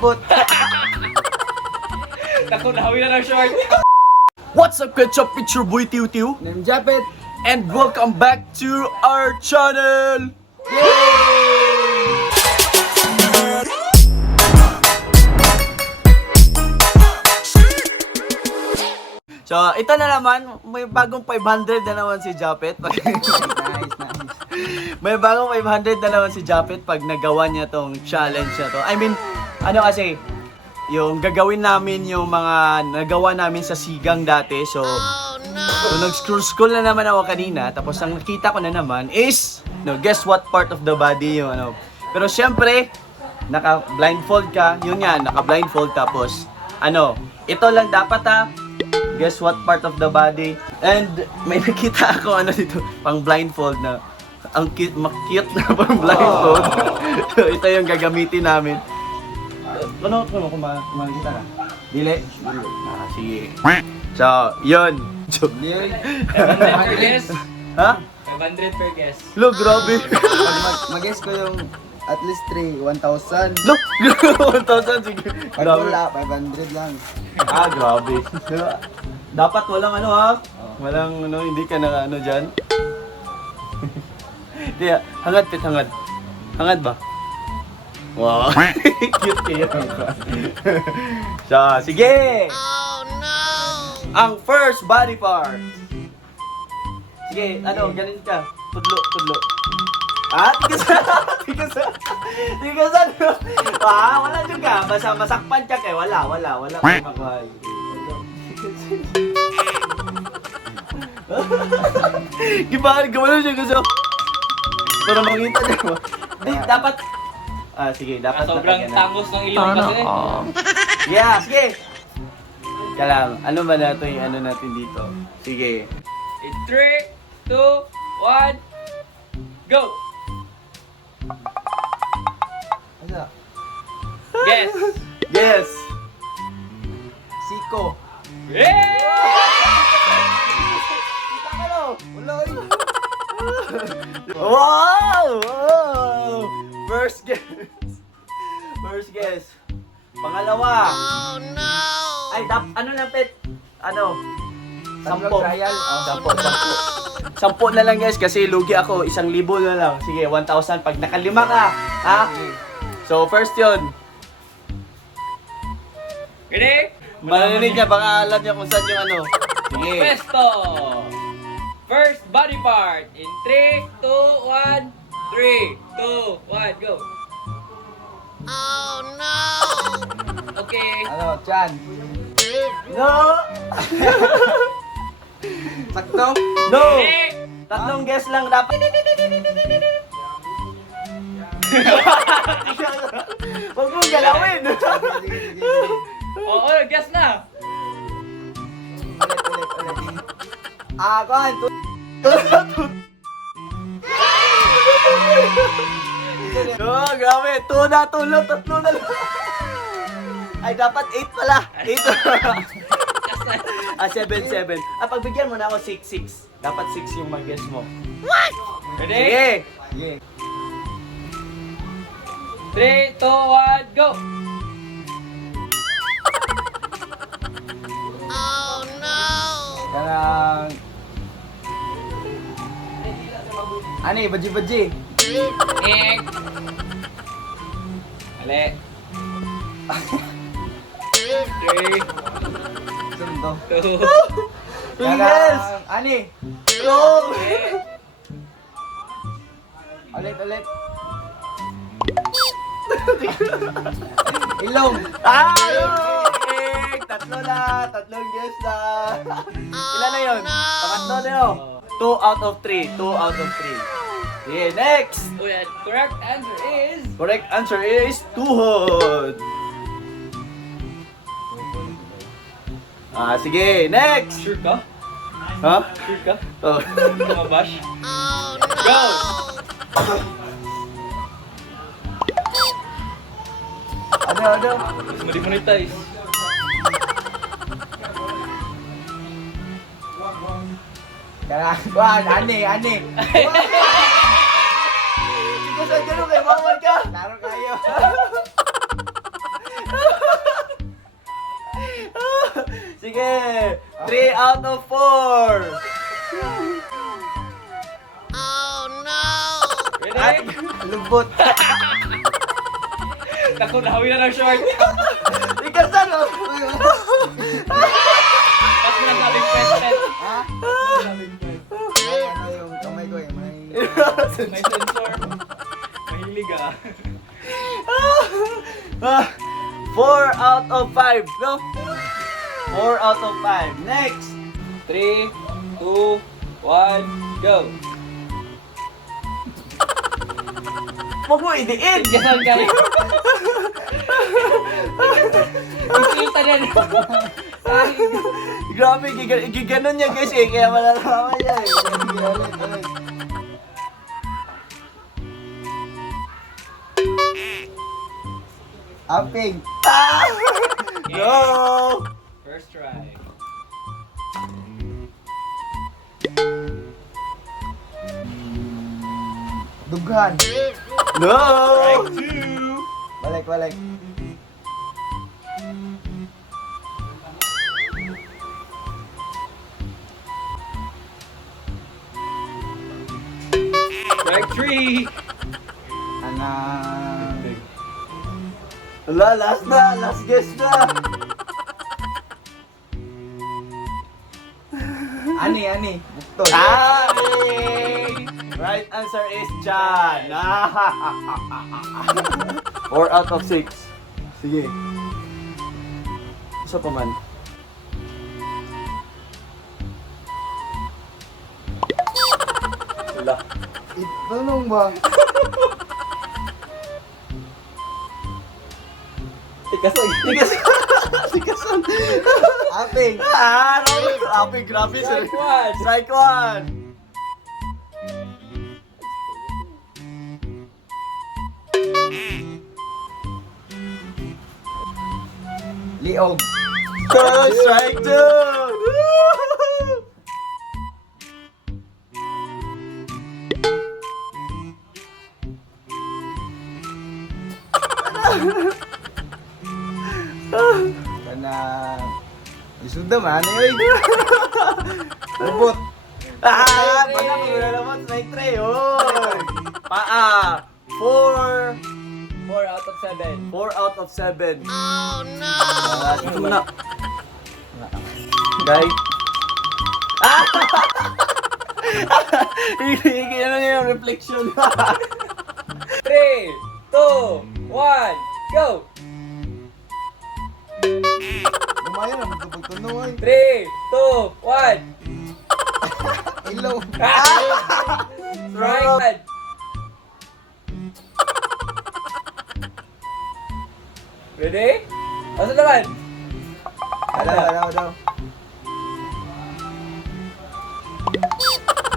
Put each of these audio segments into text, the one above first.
abot. Nakunawi na ng short. What's up, ketchup? It's your boy Tiu Tiu. Name Japet. And welcome back to our channel! So, ito na naman, may bagong 500 na naman si Japet. Nice. May bagong 500 na naman si Japet pag nagawa niya tong challenge na to. I mean, ano kasi, yung gagawin namin yung mga nagawa namin sa sigang dati. So, so nag-scroll na naman ako kanina. Tapos ang nakita ko na naman is, no, guess what part of the body yung ano. Pero syempre, naka-blindfold ka. Yun nga, naka-blindfold. Tapos, ano, ito lang dapat ha. Guess what part of the body. And may nakita ako ano dito, pang blindfold na. Ang cute, cute na pang blindfold. So, ito yung gagamitin namin. Ano kumakita ka? Dili? Ah, sige. So, yun. Guess. Ha? 500 per guess. Lo, grabe. Mag-guess ko yung at least 1,000. Lo, 1,000. Sige. Pag wala, 500 lang. Ah, grabe. Dapat walang ano ha? Walang ano, hindi ka na ano dyan. Hindi, hangad pit, hangad. Hangad ba? Wow. Cute kayo. So, sige! Oh no! Ang first body part. Sige, ano, ganun ka. Tudlo. Ah, tigasan. Ah, wala dyan ka. Basta masakpan ka kay wala. Makuha. Gimana siya gusto? Para makita niyo. Di, dapat. Ah, sige, dapat. Sobrang tangos ng ilong kasi. Yeah, sige. Kalang, ano ba nato yung ano natin dito? Sige. In 3, 2, 1, go! Ano? Guess! Yes! Siko. Yeah! Kita ka no? Wala yun. Wow! First guess. Pangalawa. Oh no! Ay, ano lang pet? Ano? 10. Trial. Sampo na lang guys kasi lugi ako. 1,000 na lang. Sige, 1,000 pag nakalima ka. Ha? So, first yun. Ready? Marinig niya, baka alam niya kung saan yung ano. Sige. Pesto! First body part. In 3, 2, 1. 3, 2, 1, go! Oh no! Okay. Ano, Chan? No! Sakto? No! Ready? Tatlong guess lang dapat. Huwag mong galawin! Sige. Oo, guess na! Ulit. Ah, kuhan. Oh, grabe. 2 na, 3 na lang. Ay, dapat 8 pala. 8. Ah, 7. Ah, pagbigyan mo na ako 6. Dapat 6 yung mag-guess mo. Ready? Sige. Sige. 3, 2, 1, go! Karang... Ani, baji-baji. Ek! Ali! 3, Sundo. 2, Yes! Ani. Wrong! Ulit. Ilong. Ah! Wrong! Tatlong guess na. Ilan na yun? Pangatlo na yun. 2 out of 3. Sige, next! correct answer is... Correct answer is tuhod. Ah, sige, next! Sure ka? Ha? Sure ka? Oh. Hindi ka mabash? Go! Ano? Mas ma-demonetize. Karang, kuhan. Ani. Sige, saan ganun kayo? Bawal ka! Laro kayo. Sige. 3 out of 4. Ready? Lubot. Naku, nahawi na ng short. Ikasan oh. Tapos mo nagsabing pet. Ha? Nagsabing pet. May ano yung kamay ko eh. May... May sensor. Mahilig ah. 4 out of 5, no? 4 out of 5. Next. 3, 2, 1, go! Huwag mo idiin. Tignan kayo. Ikita din. Grabe, giganon niya guys eh. Kaya malalaman niya eh. Ulit. Aping. Go! First try. Dughan. No! Strike 2. Balik. Strike 3. Anang... Wala, last na. Last guess na. Ani. Buktol. Right answer is Chan. 4 out of 6. Sige. Isa pa man. Wala. Itanong ba? Tikasan. Aping. Grabe. Strike 1. Strike 1. Liog. Good, strike 2. Kanang... Isuda man eh. Lubot. Pagka mo naman strike 3. Oy. Paa. 4 4 out of 7. 4 out of 7. Oh no! Ito muna. Guys. Ano niya yung reflection? 3, 2, 1, go! Gumaya na magtubog-tunog ay. 3, 2, 1. Ilaw. Strike 1. Ready? Asa naman? Daw.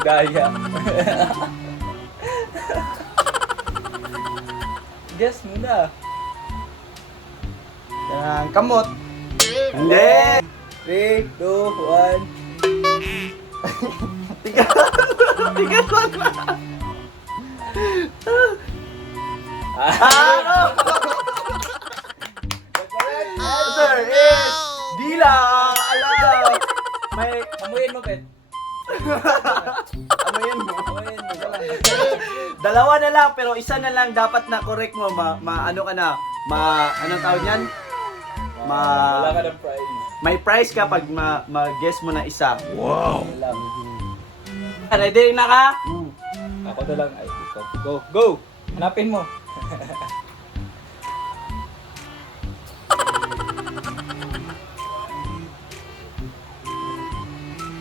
Gaya. Guess muna. Kanang kamot. Hindi! 3, 2, 1. Tigasan na! Answer is dila! Alam! May... Amuyin mo, Pet. Ano yan mo? Amuyin mo. Dalawa na lang, pero isa na lang dapat na correct mo. Ano ka na? Anong tawag yan? Wala ka ng prize. May prize ka pag ma-guess mo na isa. Wow! Wala. Ready na ka? Ako na lang. Ay, go. Go! Hanapin mo.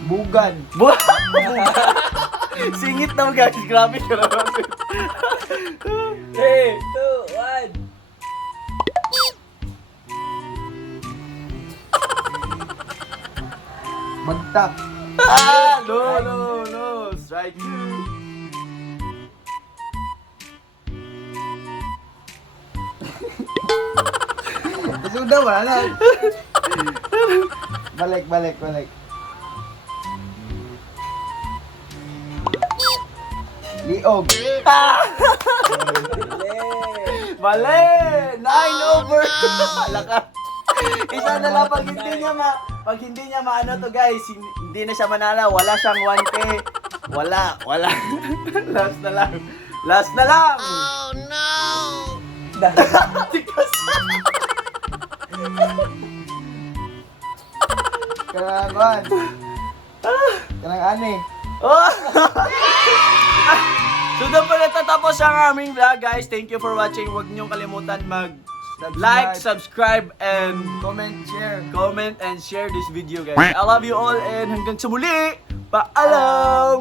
Bugan. Singit na guys. Grabe ka naman. 3, 2, 1. Magtak. No. Strike 2. Isuda wala na. Balik. Liog. Mali! 9/2! Laka. Isa na lang pag hindi niya Pag hindi niya maano to guys, hindi na siya manala. Wala siyang 1K. Wala. Last na lang. Last na lang! Oh no! Tikas. Kanang Kanang ani. Oh! So doon pa natatapos ang aming vlog guys. Thank you for watching. Huwag niyong kalimutan like, subscribe, and comment and share this video guys. I love you all and hanggang sa muli. Paalam!